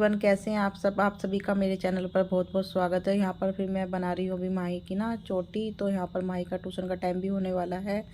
Everyone, कैसे हैं आप सब। आप सभी का मेरे चैनल पर बहुत बहुत स्वागत है। यहाँ पर फिर मैं बना रही हूँ अभी माही की ना चोटी। तो यहाँ पर माही का ट्यूशन का टाइम भी होने वाला है।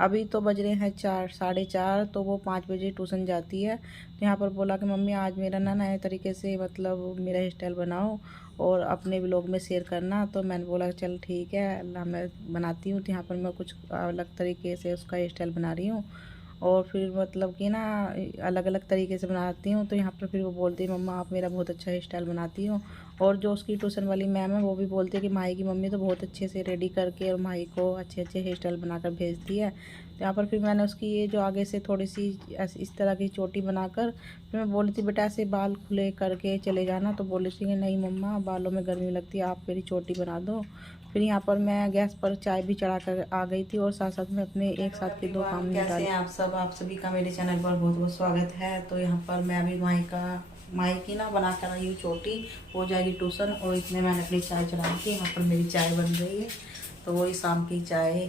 अभी तो बज रहे हैं 4, 4:30। तो वो 5 बजे ट्यूशन जाती है। तो यहाँ पर बोला कि मम्मी आज मेरा ना नए तरीके से मतलब मेरा हेयर स्टाइल बनाओ और अपने व्लॉग में शेयर करना। तो मैंने बोला चल ठीक है अल्लाह मैं बनाती हूँ। तो यहाँ पर मैं कुछ अलग तरीके से उसका हेयर स्टाइल बना रही हूँ और फिर मतलब कि ना अलग अलग तरीके से बनाती हूँ। तो यहाँ पर फिर वो बोलती है मम्मा आप मेरा बहुत अच्छा हेयर स्टाइल बनाती हो। और जो उसकी ट्यूशन वाली मैम है वो भी बोलती है कि माही की मम्मी तो बहुत अच्छे से रेडी करके और माही को अच्छे अच्छे हेयर स्टाइल बनाकर भेजती है। तो यहाँ पर फिर मैंने उसकी ये जो आगे से थोड़ी सी इस तरह की चोटी बनाकर फिर मैं बोली थी बेटा ऐसे बाल खुले करके चले जाना। तो बोली थी कि नहीं मम्मा बालों में गर्मी लगती है, आप मेरी चोटी बना दो। फिर यहाँ पर मैं गैस पर चाय भी चढ़ा कर आ गई थी और साथ साथ में अपने एक साथ के दो काम निपटा। कैसे हैं आप सब। आप सभी का मेरे चैनल पर बहुत बहुत स्वागत है। तो यहाँ पर मैं अभी माही की ना बना कर आई हूँ चोटी। हो जाएगी ट्यूशन और इतने मैंने अपनी चाय चढ़ाई थी। यहाँ पर मेरी चाय बन रही है। तो वही शाम की चाय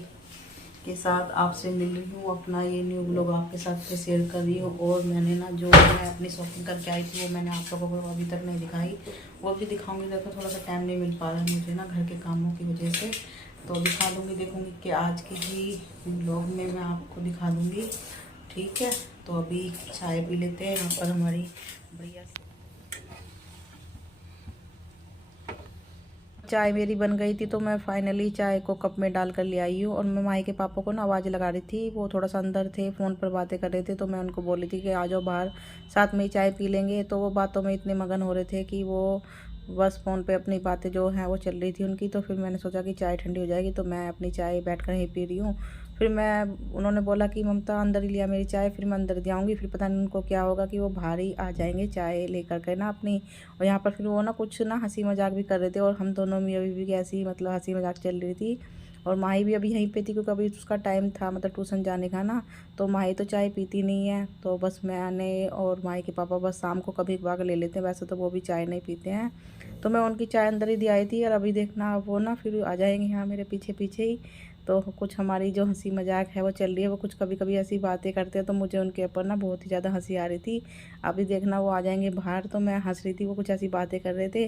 के साथ आपसे मिल रही हूँ, अपना ये न्यू ब्लॉग आपके साथ शेयर कर रही हूँ। और मैंने ना जो मैं अपनी शॉपिंग करके आई थी वो मैंने आप लोगों को अभी तक नहीं दिखाई, वो भी दिखाऊंगी। देखो थोड़ा सा टाइम नहीं मिल पा रहा है मुझे ना घर के कामों की वजह से। तो दिखा दूँगी, देखूँगी कि आज की ही ब्लॉग में मैं आपको दिखा दूँगी। ठीक है, तो अभी चाय पी लेते हैं। यहाँ पर हमारी बढ़िया चाय मेरी बन गई थी। तो मैं फाइनली चाय को कप में डाल कर ले आई हूँ। और मैं माही के पापा को ना आवाज़ लगा रही थी, वो थोड़ा सा अंदर थे फ़ोन पर बातें कर रहे थे। तो मैं उनको बोली थी कि आ जाओ बाहर साथ में ही चाय पी लेंगे। तो वो बातों में इतने मगन हो रहे थे कि वो बस फ़ोन पे अपनी बातें जो हैं वो चल रही थी उनकी। तो फिर मैंने सोचा कि चाय ठंडी हो जाएगी तो मैं अपनी चाय बैठ कर ही पी रही हूँ। फिर उन्होंने बोला कि ममता अंदर ही लिया मेरी चाय। फिर मैं अंदर जाऊँगी, फिर पता नहीं उनको क्या होगा कि वो बाहर ही आ जाएंगे चाय लेकर के ना अपनी। और यहाँ पर फिर वो ना कुछ ना हंसी मजाक भी कर रहे थे और हम दोनों में अभी भी ऐसी मतलब हंसी मजाक चल रही थी। और माही भी अभी यहीं पे थी क्योंकि अभी उसका टाइम था मतलब ट्यूशन जाने का ना। तो माही तो चाय पीती नहीं है। तो बस मैंने और माही के पापा बस शाम को कभी कभार ले लेते हैं, वैसे तो वो भी चाय नहीं पीते हैं। तो मैं उनकी चाय अंदर ही दी आई थी। और अभी देखना वो ना फिर आ जाएंगे यहाँ मेरे पीछे पीछे ही। तो कुछ हमारी जो हंसी मजाक है वो चल रही है। वो कुछ कभी कभी ऐसी बातें करते हैं तो मुझे उनके ऊपर ना बहुत ही ज़्यादा हंसी आ रही थी। अभी देखना वो आ जाएंगे बाहर। तो मैं हंस रही थी, वो कुछ ऐसी बातें कर रहे थे।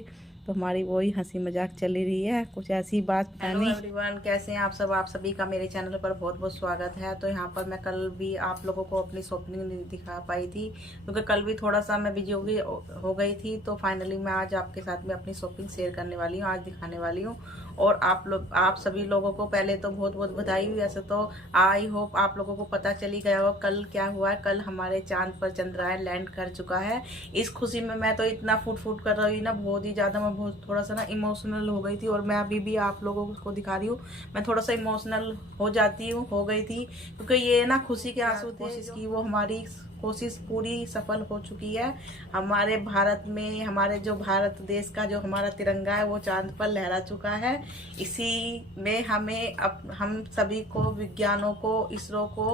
तो हमारी वही हंसी मजाक चली रही है, कुछ ऐसी बात। हेलो एवरीवन, कैसे हैं आप सब। आप सभी का मेरे चैनल पर बहुत बहुत स्वागत है। तो यहाँ पर मैं कल भी आप लोगों को अपनी शॉपिंग नहीं दिखा पाई थी क्योंकि कल भी थोड़ा सा मैं बिजी हो गई थी। तो फाइनली मैं आज आपके साथ में अपनी शॉपिंग शेयर करने वाली हूँ, आज दिखाने वाली हूँ। और आप सभी लोगों को पहले तो बहुत बहुत बधाई हुई। ऐसे तो आई होप आप लोगों को पता चली गया हो कल क्या हुआ है। कल हमारे चांद पर चंद्रयान लैंड कर चुका है। इस खुशी में मैं तो इतना फुट फुट कर रही ना, बहुत ही ज़्यादा मैं बहुत थोड़ा सा ना इमोशनल हो गई थी। और मैं अभी भी आप लोगों को दिखा रही हूँ, मैं थोड़ा सा इमोशनल हो गई थी क्योंकि ये ना खुशी के आंसू थे। कोशिश की वो हमारी कोशिश पूरी सफल हो चुकी है। हमारे भारत में, हमारे जो भारत देश का जो हमारा तिरंगा है वो चांद पर लहरा चुका है। इसी में हम सभी को, विज्ञानों को, इसरो को,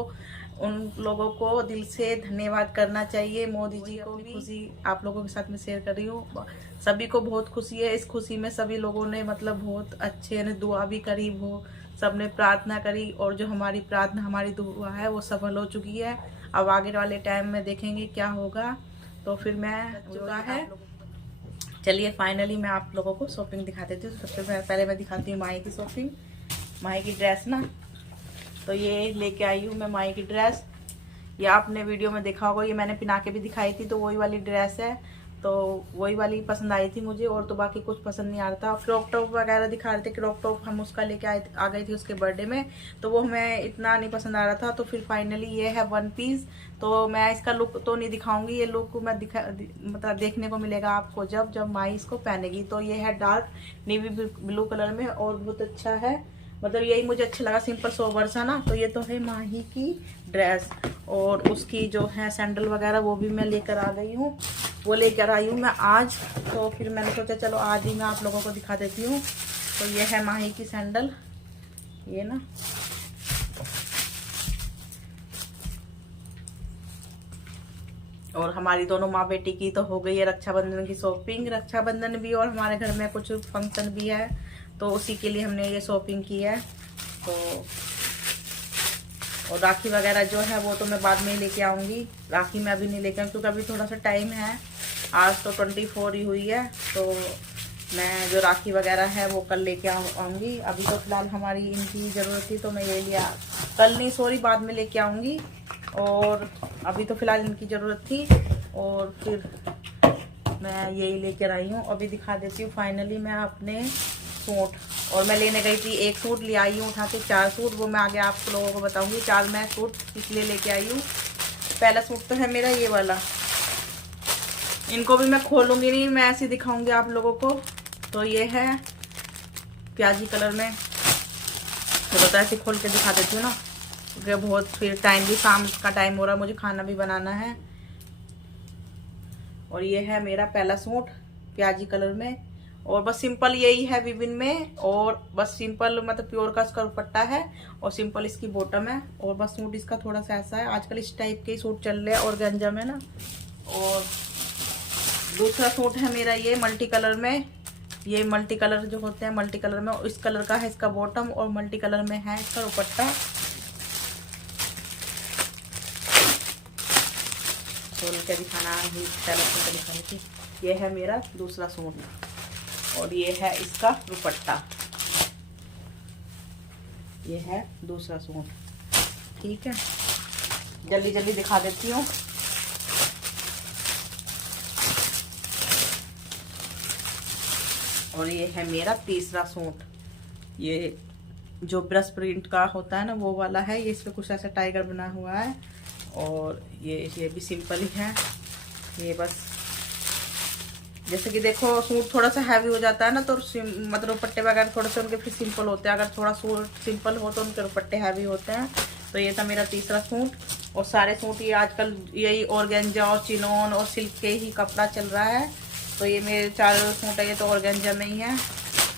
उन लोगों को दिल से धन्यवाद करना चाहिए। मोदी जी को भी खुशी आप लोगों के साथ में शेयर कर रही हूँ। सभी को बहुत खुशी है। इस खुशी में सभी लोगों ने मतलब बहुत अच्छे ने दुआ भी करी, वो सबने प्रार्थना करी। और जो हमारी प्रार्थना, हमारी दुआ है वो सफल हो चुकी है। अब आगे वाले टाइम में देखेंगे क्या होगा। तो फिर मैं चुका है। चलिए फाइनली मैं आप लोगों को शॉपिंग दिखा देती हूँ। सबसे पहले मैं दिखाती हूँ माही की शॉपिंग, माही की ड्रेस ना। तो ये लेके आई हूँ मैं माही की ड्रेस। ये आपने वीडियो में देखा होगा, ये मैंने पिना के भी दिखाई थी। तो वही वाली ड्रेस है। तो वही वाली पसंद आई थी मुझे, और तो बाकी कुछ पसंद नहीं आ रहा था। क्रॉप टॉप वगैरह दिखा रहे थे, क्रॉप टॉप हम उसका लेके आ गई थी उसके बर्थडे में। तो वो हमें इतना नहीं पसंद आ रहा था। तो फिर फाइनली ये है वन पीस। तो मैं इसका लुक तो नहीं दिखाऊंगी, ये लुक मैं मतलब देखने को मिलेगा आपको जब जब माई इसको पहनेगी। तो ये है डार्क नेवी ब्लू कलर में और बहुत अच्छा है। मतलब यही मुझे अच्छा लगा, सिंपल सोबर सा ना। तो ये तो है माही की ड्रेस। और उसकी जो है सैंडल वगैरह वो भी मैं लेकर आ गई हूँ, वो लेकर आई हूँ मैं आज। तो फिर मैंने सोचा चलो आज ही मैं आप लोगों को दिखा देती हूँ। तो ये है माही की सैंडल, ये ना। और हमारी दोनों माँ बेटी की तो हो गई है रक्षाबंधन की शॉपिंग। रक्षाबंधन भी और हमारे घर में कुछ फंक्शन भी है, तो उसी के लिए हमने ये शॉपिंग की है। तो और राखी वगैरह जो है वो तो मैं बाद में ही लेके आऊँगी। राखी मैं अभी नहीं लेके आऊँ क्योंकि अभी थोड़ा सा टाइम है। आज तो 24 ही हुई है, तो मैं जो राखी वगैरह है वो कल लेके आऊँगी। अभी तो फ़िलहाल हमारी इनकी ज़रूरत थी तो मैं ये लिया, कल नहीं सॉरी बाद में लेके आऊँगी। और अभी तो फ़िलहाल इनकी ज़रूरत थी और फिर मैं यही लेकर आई हूँ। अभी दिखा देती हूँ फाइनली मैं अपने सूट। और मैं लेने गई थी, एक सूट ले आई हूँ उठा के 4 सूट, वो मैं आगे आप लोगों को बताऊँगी। 4 मैं सूट इसलिए लेके आई हूँ। पहला सूट तो है मेरा ये वाला, इनको भी मैं खोलूँगी नहीं, मैं ऐसे दिखाऊँगी आप लोगों को। तो ये है प्याजी कलर में, तो तो ऐसे खोल के दिखा देती हूँ ना, क्योंकि बहुत फिर टाइम भी शाम का टाइम हो रहा है, मुझे खाना भी बनाना है। और ये है मेरा पहला सूट प्याजी कलर में, और बस सिंपल यही है विविन में, और बस सिंपल मतलब प्योर का इसका दुपट्टा है और सिंपल इसकी बॉटम है। और बस सूट इसका थोड़ा सा ऐसा है, आजकल इस टाइप के ही सूट चल रहे हैं ऑर्गेन्जा में ना। और दूसरा सूट है मेरा ये मल्टी कलर में, ये मल्टी कलर जो होते हैं मल्टी कलर में, इस कलर का है इसका बॉटम और मल्टी कलर में है इसका दुपट्टा। खोल के दिखाना ही दिखाने की। ये है मेरा दूसरा सूट और ये है इसका दुपट्टा, ये है दूसरा सूट। ठीक है, जल्दी जल्दी दिखा देती हूँ। और ये है मेरा तीसरा सूट, ये जो ब्रश प्रिंट का होता है ना वो वाला है, ये इसमें कुछ ऐसा टाइगर बना हुआ है। और ये भी सिंपल ही है। ये बस जैसे कि देखो सूट थोड़ा सा हैवी हो जाता है ना, तो मतलब दुपट्टे वगैरह थोड़े से उनके फिर सिंपल होते हैं। अगर थोड़ा सूट सिंपल हो तो उनके दुपट्टे हैवी होते हैं। तो ये था मेरा तीसरा सूट। और सारे सूट ये आजकल यही ऑर्गेन्जा और चिनोन और सिल्क के ही कपड़ा चल रहा है। तो ये मेरे 4 सूट है, ये तो ऑर्गेन्जा में ही है।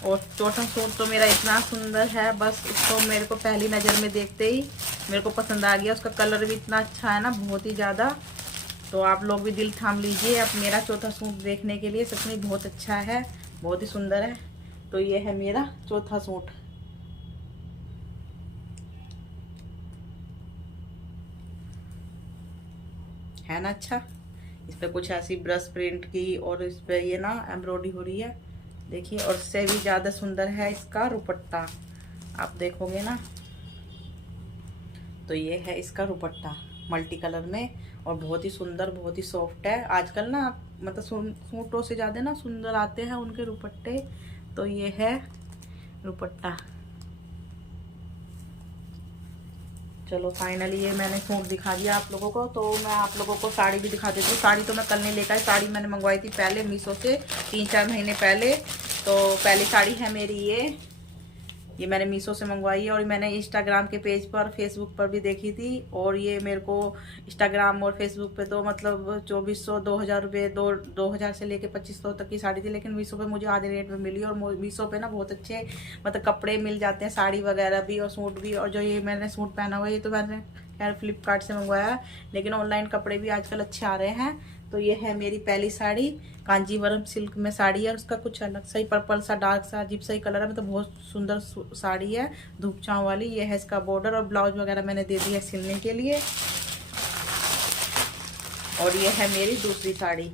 और चौथा सूट तो मेरा इतना सुंदर है, बस इसको मेरे को पहली नज़र में देखते ही मेरे को पसंद आ गया। उसका कलर भी इतना अच्छा है ना, बहुत ही ज़्यादा। तो आप लोग भी दिल थाम लीजिए अब मेरा चौथा सूट देखने के लिए, सच में बहुत अच्छा है, बहुत ही सुंदर है। तो ये है मेरा चौथा सूट। है ना अच्छा, इस पर कुछ ऐसी ब्रश प्रिंट की और इस पर ये ना एम्ब्रॉयडरी हो रही है, देखिए। और इससे भी ज़्यादा सुंदर है इसका दुपट्टा, आप देखोगे ना। तो ये है इसका दुपट्टा मल्टी कलर में और बहुत ही सुंदर, बहुत ही सॉफ्ट है। आजकल ना मतलब सूटों से ज़्यादा ना सुंदर आते हैं उनके दुपट्टे। तो ये है दुपट्टा। चलो फाइनली ये मैंने सूट दिखा दिया आप लोगों को। तो मैं आप लोगों को साड़ी भी दिखा देती हूँ। साड़ी तो मैं कल नहीं लेकर आई, साड़ी मैंने मंगवाई थी पहले मीशो से 3-4 महीने पहले। तो पहली साड़ी है मेरी ये मैंने मीशो से मंगवाई है। और मैंने इंस्टाग्राम के पेज पर फेसबुक पर भी देखी थी। और ये मेरे को इंस्टाग्राम और फेसबुक पे तो मतलब 2400 2000 रुपये 2000 से लेके 2500 तक की साड़ी थी, लेकिन मीशो पे मुझे आधे रेट में मिली। और मीशो पे ना बहुत अच्छे मतलब कपड़े मिल जाते हैं, साड़ी वगैरह भी और सूट भी। और जो ये मैंने सूट पहना हुआ है ये तो मैंने खैर फ्लिपकार्ट से मंगवाया है, लेकिन ऑनलाइन कपड़े भी आजकल अच्छे आ रहे हैं। तो ये है मेरी पहली साड़ी, कांजीवरम सिल्क में साड़ी है। उसका कुछ अलग सा ही पर्पल सा डार्क सा अजीब सा ही कलर है, मतलब बहुत सुंदर साड़ी है, धूप छांव वाली। ये है इसका बॉर्डर और ब्लाउज वगैरह मैंने दे दिया सिलने के लिए। और ये है मेरी दूसरी साड़ी,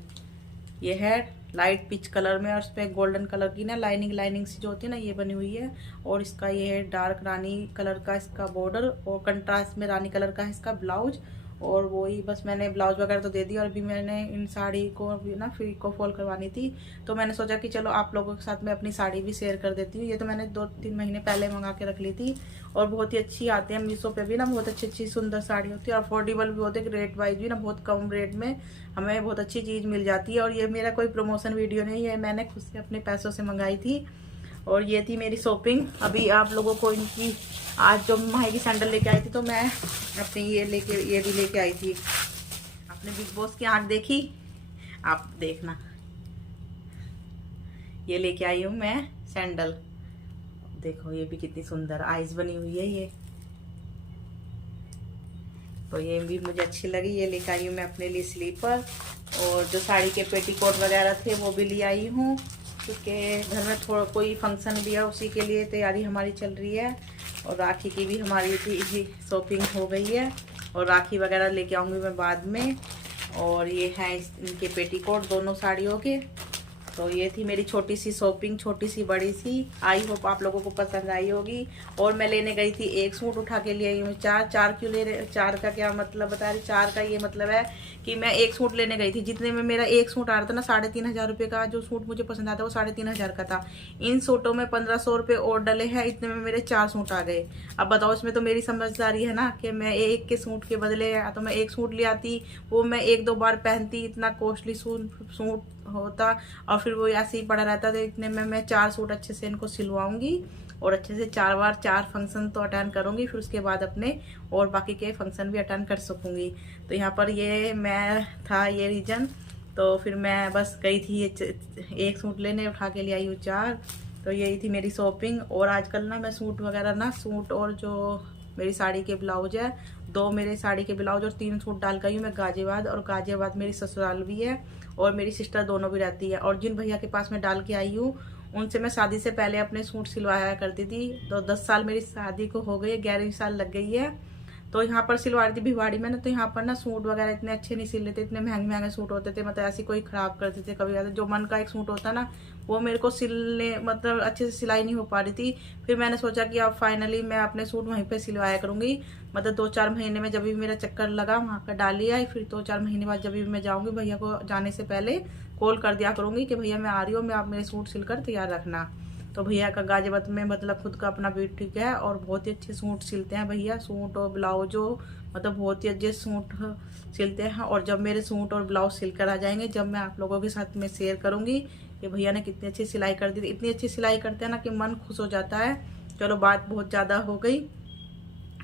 ये है लाइट पिच कलर में और उस पर गोल्डन कलर की ना लाइनिंग सी जो होती है ना ये बनी हुई है। और इसका ये है डार्क रानी कलर का इसका बॉर्डर और कंट्रास्ट में रानी कलर का है इसका ब्लाउज। और वही बस मैंने ब्लाउज वगैरह तो दे दिया। और अभी मैंने इन साड़ी को भी ना फिर को फॉल करवानी थी, तो मैंने सोचा कि चलो आप लोगों के साथ मैं अपनी साड़ी भी शेयर कर देती हूँ। ये तो मैंने 2-3 महीने पहले मंगा के रख ली थी और बहुत ही अच्छी आती है। मीशो पे भी ना बहुत अच्छी सुंदर साड़ी होती है, अफोर्डेबल भी होती है, रेट वाइज भी ना बहुत कम रेट में हमें बहुत अच्छी चीज़ मिल जाती है। और ये मेरा कोई प्रमोशन वीडियो नहीं है, मैंने खुद से अपने पैसों से मंगाई थी। और ये थी मेरी शॉपिंग। अभी आप लोगों को इनकी आज जो माही की सैंडल लेके आई थी, तो मैं अपनी ये भी लेके आई थी। अपने बिग बॉस की आंख देखी, आप देखना, ये लेके आई हूँ मैं सैंडल। देखो ये भी कितनी सुंदर आइज बनी हुई है ये, तो ये भी मुझे अच्छी लगी। ये लेके आई हूँ मैं अपने लिए स्लीपर। और जो साड़ी के पेटीकोट वगैरह थे वो भी ले आई हूँ, क्योंकि घर में थोड़ा कोई फंक्शन भी है, उसी के लिए तैयारी हमारी चल रही है। और राखी की भी हमारी शॉपिंग हो गई है और राखी वगैरह लेके आऊँगी मैं बाद में। और ये हैं इनके पेटीकोट दोनों साड़ियों के। तो ये थी मेरी छोटी सी शॉपिंग, छोटी सी बड़ी सी। आई होप आप लोगों को पसंद आई होगी। और मैं लेने गई थी एक सूट, उठा के लिए आई हूँ चार क्यों ले रहे, चार का क्या मतलब बता रही, चार का ये मतलब है कि मैं एक सूट लेने गई थी, जितने में मेरा एक सूट आ रहा था ना 3,500 रुपये का। जो सूट मुझे पसंद आता वो 3,500 का था। इन सूटों में 1,500 रुपये और डले हैं, इतने में मेरे 4 सूट आ गए। अब बताओ, इसमें तो मेरी समझदारी है ना कि मैं एक के सूट के बदले या तो मैं एक सूट ले आती, वो मैं 1-2 बार पहनती, इतना कॉस्टली सूट होता और फिर वो ऐसे ही पड़ा रहता। तो इतने में मैं 4 सूट अच्छे से इनको सिलवाऊंगी और अच्छे से 4 बार 4 फंक्शन तो अटेंड करूंगी, फिर उसके बाद अपने और बाकी के फंक्शन भी अटेंड कर सकूंगी। तो यहाँ पर ये मैं था ये रीजन। तो फिर मैं बस गई थी ये एक सूट लेने, उठा के ले आई हूँ 4। तो यही थी मेरी शॉपिंग। और आजकल ना मैं सूट वगैरह ना, सूट और जो मेरी साड़ी के ब्लाउज है, 2 मेरे साड़ी के ब्लाउज और 3 सूट डाल गई हूँ मैं गाजियाबाद। और गाजियाबाद मेरी ससुराल भी है और मेरी सिस्टर दोनों भी रहती है। और जिन भैया के पास मैं डाल के आई हूँ उनसे मैं शादी से पहले अपने सूट सिलवाया करती थी। तो 10 साल मेरी शादी को हो गई, 11वीं साल लग गई है। तो यहाँ पर सिलवा रही थी भिवाड़ी में ना। तो यहाँ पर ना सूट वगैरह इतने अच्छे नहीं सिल लेते, इतने महंगे महंगे सूट होते थे, मतलब ऐसी कोई खराब करते थे कभी। जो मन का एक सूट होता ना वो मेरे को सिलने मतलब अच्छे से सिलाई नहीं हो पा रही थी। फिर मैंने सोचा कि अब फाइनली मैं अपने सूट वहीं पे सिलवाया करूँगी। मतलब 2-4 महीने में जब भी मेरा चक्कर लगा वहाँ पर डाली आई, फिर 2-4 महीने बाद जब भी मैं जाऊँगी भैया को जाने से पहले कॉल कर दिया करूँगी कि भैया मैं आ रही हूँ, मैं आप मेरे सूट सिलकर तैयार रखना। तो भैया का गाजियाबाद में मतलब खुद का अपना बुटीक है और बहुत ही अच्छे सूट सिलते हैं भैया। सूट और ब्लाउज मतलब बहुत ही अच्छे सूट सिलते हैं। और जब मेरे सूट और ब्लाउज सिलकर आ जाएंगे, जब मैं आप लोगों के साथ में शेयर करूंगी कि भैया ने कितनी अच्छी सिलाई कर दी थी। इतनी अच्छी सिलाई करते हैं ना कि मन खुश हो जाता है। चलो बात बहुत ज़्यादा हो गई,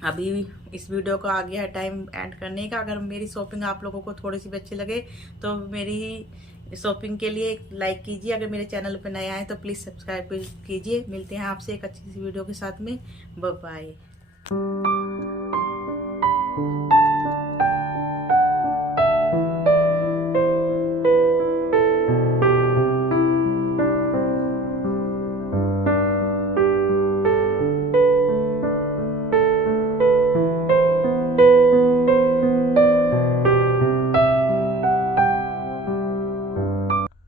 अभी इस वीडियो का आ गया है टाइम एंड करने का। अगर मेरी शॉपिंग आप लोगों को थोड़ी सी भी अच्छी लगे तो मेरी शॉपिंग के लिए लाइक कीजिए। अगर मेरे चैनल पर नए आए तो प्लीज़ सब्सक्राइब कीजिए। मिलते हैं आपसे एक अच्छी सी वीडियो के साथ में। Bye bye.